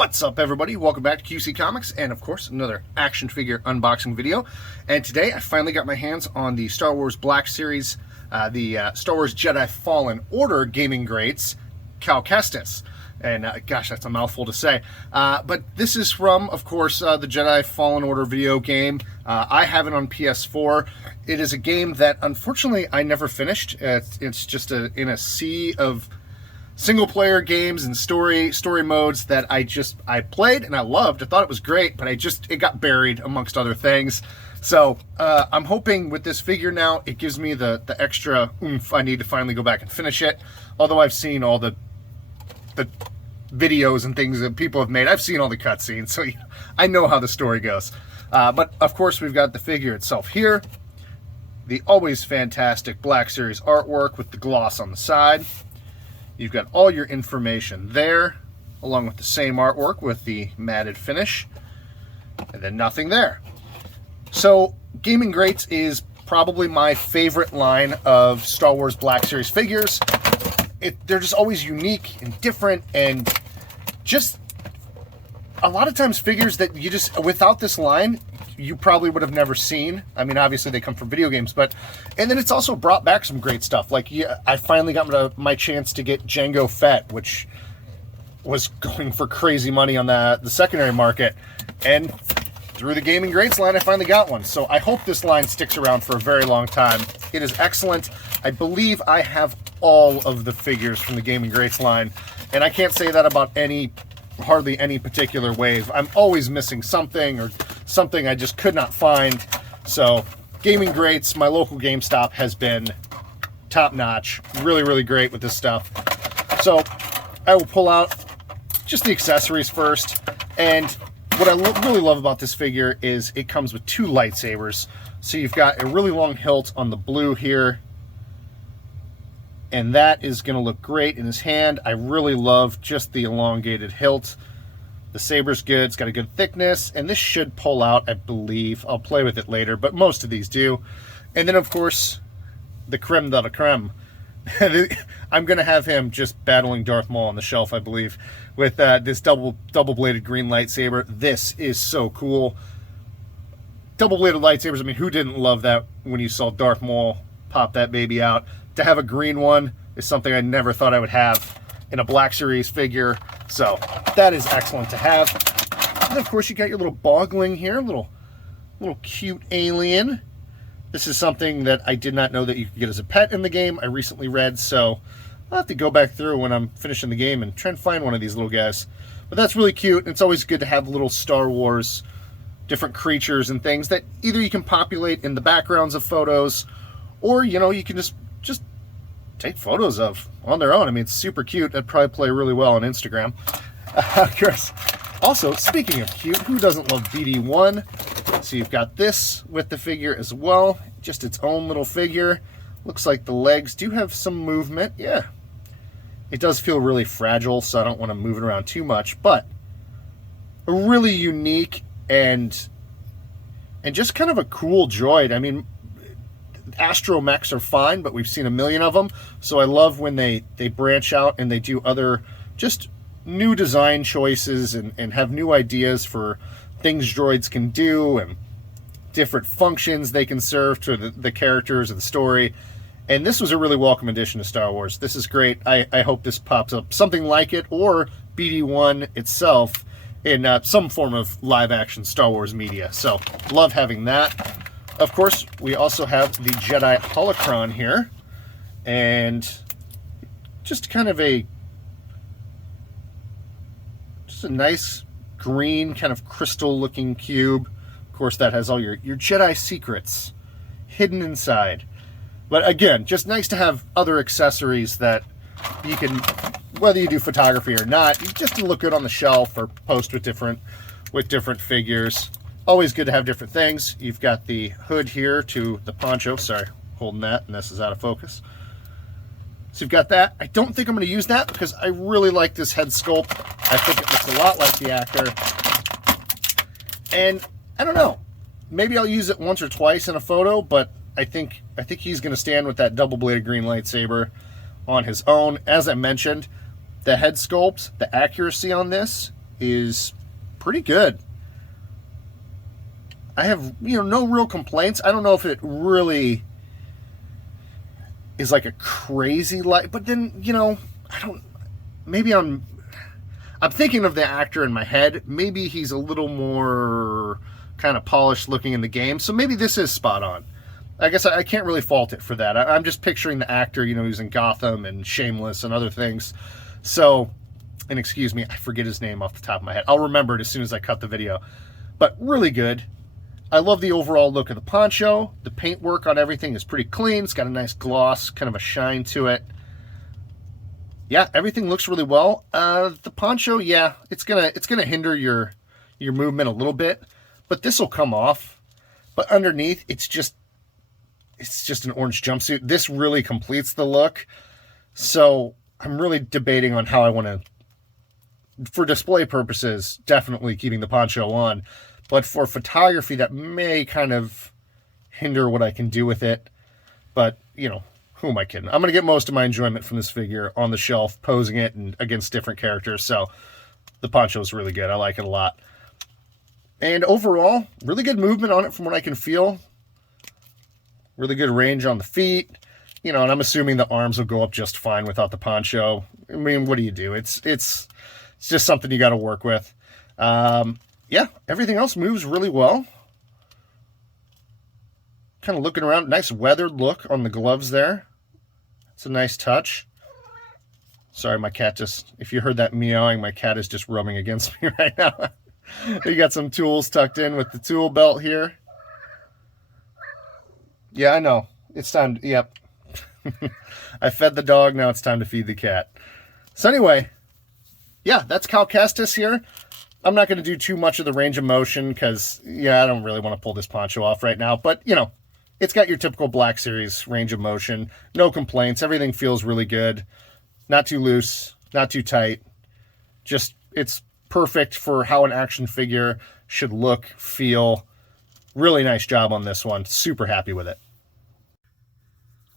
What's up, everybody? Welcome back to QC Comics, and of course, another action figure unboxing video. And today, I finally got my hands on the Star Wars Black Series, the Star Wars Jedi Fallen Order gaming greats, Cal Kestis. And gosh, that's a mouthful to say. But this is from, of course, the Jedi Fallen Order video game. I have it on PS4. It is a game that, unfortunately, I never finished. It's just in a sea of single-player games and story modes that I played and I loved. I thought it was great, but it got buried amongst other things. So I'm hoping with this figure now, it gives me the extra oomph I need to finally go back and finish it. Although I've seen all the videos and things that people have made. I've seen all the cutscenes, so I know how the story goes. But of course, we've got the figure itself here. The always fantastic Black Series artwork with the gloss on the side. You've got all your information there, along with the same artwork with the matted finish, and then nothing there. So, Gaming Greats is probably my favorite line of Star Wars Black Series figures. They're just always unique and different, and just a lot of times figures that you just, without this line, you probably would have never seen. I mean, obviously they come from video games, and then it's also brought back some great stuff. Like, I finally got my chance to get Jango Fett, which was going for crazy money on the secondary market, and through the Gaming Greats line, I finally got one. So I hope this line sticks around for a very long time. It is excellent. I believe I have all of the figures from the Gaming Greats line, and I can't say that about hardly any particular wave. I'm always missing something, or something I just could not find. So Gaming Greats, my local GameStop, has been top notch. Really, really great with this stuff. So I will pull out just the accessories first. And what I really love about this figure is it comes with two lightsabers. So you've got a really long hilt on the blue here, and that is going to look great in his hand. I really love just the elongated hilt. The saber's good. It's got a good thickness, and this should pull out, I believe. I'll play with it later, but most of these do. And then, of course, the creme de la creme. I'm going to have him just battling Darth Maul on the shelf, I believe, with this double-bladed green lightsaber. This is so cool. Double-bladed lightsabers, I mean, who didn't love that when you saw Darth Maul pop that baby out? To have a green one is something I never thought I would have in a Black Series figure, so that is excellent to have. And of course, you got your little bogling here, little cute alien. This is something that I did not know that you could get as a pet in the game. I recently read, so I'll have to go back through when I'm finishing the game and try and find one of these little guys. But that's really cute, and it's always good to have little Star Wars different creatures and things that either you can populate in the backgrounds of photos, or, you can just take photos of on their own. I mean, it's super cute. That'd probably play really well on Instagram. Of course. Also, speaking of cute, who doesn't love BD1? So you've got this with the figure as well. Just its own little figure. Looks like the legs do have some movement. Yeah. It does feel really fragile, so I don't want to move it around too much. But a really unique and just kind of a cool droid. I mean, astromechs are fine, but we've seen a million of them, so I love when they branch out and they do other just new design choices and have new ideas for things droids can do and different functions they can serve to the characters of the story. And this was a really welcome addition to Star Wars. This is great. I hope this pops up something like it, or BD1 itself in some form of live action Star Wars media. So love having that. Of course, we also have the Jedi Holocron here, and just kind of a nice green kind of crystal-looking cube. Of course, that has all your Jedi secrets hidden inside. But again, just nice to have other accessories that you can, whether you do photography or not, just to look good on the shelf or post with different figures. Always good to have different things. You've got the hood here to the poncho. Sorry, holding that, and this is out of focus. So you've got that. I don't think I'm going to use that because I really like this head sculpt. I think it looks a lot like the actor. And I don't know. Maybe I'll use it once or twice in a photo, but I think he's going to stand with that double-bladed green lightsaber on his own. As I mentioned, the head sculpt, the accuracy on this is pretty good. I have, no real complaints. I don't know if it really is like a crazy light, but then, maybe I'm thinking of the actor in my head. Maybe he's a little more kind of polished looking in the game, so maybe this is spot on. I guess I can't really fault it for that. I'm just picturing the actor, who's in Gotham and Shameless and other things. So, and excuse me, I forget his name off the top of my head. I'll remember it as soon as I cut the video. But really good. I love the overall look of the poncho. The paintwork on everything is pretty clean. It's got a nice gloss, kind of a shine to it. Yeah, everything looks really well. The poncho, yeah, it's gonna hinder your movement a little bit, but this will come off. But underneath, it's just an orange jumpsuit. This really completes the look. So I'm really debating on how I want to, for display purposes, definitely keeping the poncho on. But for photography, that may kind of hinder what I can do with it. But, who am I kidding? I'm going to get most of my enjoyment from this figure on the shelf, posing it and against different characters. So the poncho is really good. I like it a lot. And overall, really good movement on it from what I can feel. Really good range on the feet. And I'm assuming the arms will go up just fine without the poncho. I mean, what do you do? It's just something you got to work with. Yeah, everything else moves really well. Kind of looking around. Nice weathered look on the gloves there. It's a nice touch. Sorry, my cat if you heard that meowing, my cat is just rubbing against me right now. You got some tools tucked in with the tool belt here. Yeah, I know. It's time. Yep. I fed the dog. Now it's time to feed the cat. So anyway, yeah, that's Cal Kestis here. I'm not going to do too much of the range of motion because, I don't really want to pull this poncho off right now. But, it's got your typical Black Series range of motion. No complaints. Everything feels really good. Not too loose. Not too tight. Just, it's perfect for how an action figure should look, feel. Really nice job on this one. Super happy with it.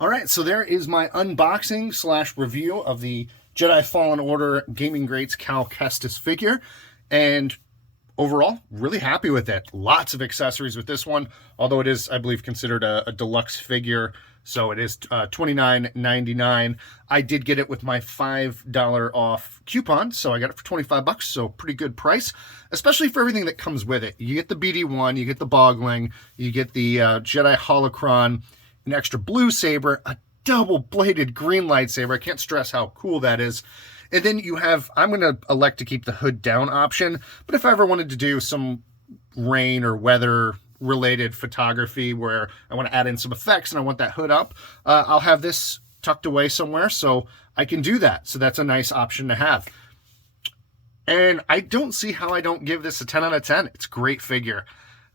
All right, so there is my unboxing / review of the Jedi Fallen Order Gaming Greats Cal Kestis figure. And overall, really happy with it. Lots of accessories with this one, although it is, I believe, considered a deluxe figure. So it is $29.99. I did get it with my $5 off coupon, so I got it for $25, so pretty good price, especially for everything that comes with it. You get the BD-1, you get the Bogling, you get the Jedi Holocron, an extra blue saber, a double-bladed green lightsaber. I can't stress how cool that is. And then you have, I'm going to elect to keep the hood down option, but if I ever wanted to do some rain or weather related photography where I want to add in some effects and I want that hood up, I'll have this tucked away somewhere so I can do that. So that's a nice option to have. And I don't see how I don't give this a 10 out of 10. It's a great figure.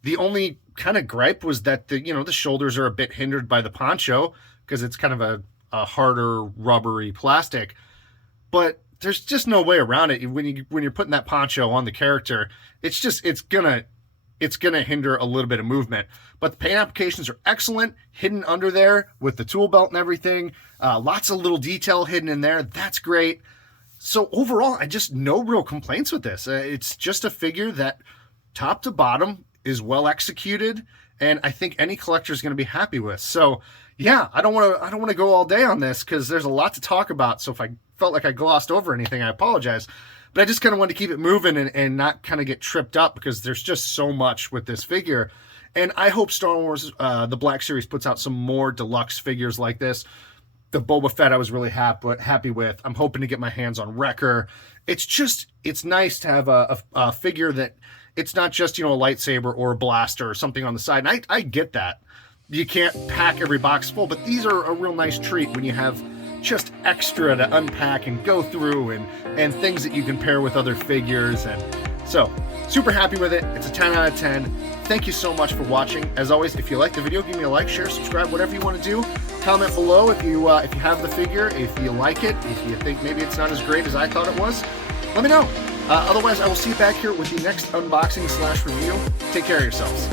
The only kind of gripe was that the shoulders are a bit hindered by the poncho because it's kind of a harder rubbery plastic. But there's just no way around it. When you're putting that poncho on the character, it's gonna hinder a little bit of movement. But the paint applications are excellent, hidden under there with the tool belt and everything. Lots of little detail hidden in there. That's great. So overall, no real complaints with this. It's just a figure that top to bottom is well executed, and I think any collector is going to be happy with. So yeah, I don't want to go all day on this because there's a lot to talk about. So if I felt like I glossed over anything, I apologize. But I just kind of wanted to keep it moving and not kind of get tripped up because there's just so much with this figure. And I hope Star Wars, the Black Series, puts out some more deluxe figures like this. The Boba Fett I was really happy with. I'm hoping to get my hands on Wrecker. It's nice to have a figure that it's not just, a lightsaber or a blaster or something on the side. And I get that. You can't pack every box full, but these are a real nice treat when you have just extra to unpack and go through and things that you can pair with other figures. And so super happy with it. It's a 10 out of 10. Thank you so much for watching. As always, if you like the video, give me a like, share, subscribe, whatever you want to do. Comment below if you have the figure, if you like it, if you think maybe it's not as great as I thought it was. Let me know. Otherwise, I will see you back here with the next unboxing / review. Take care of yourselves.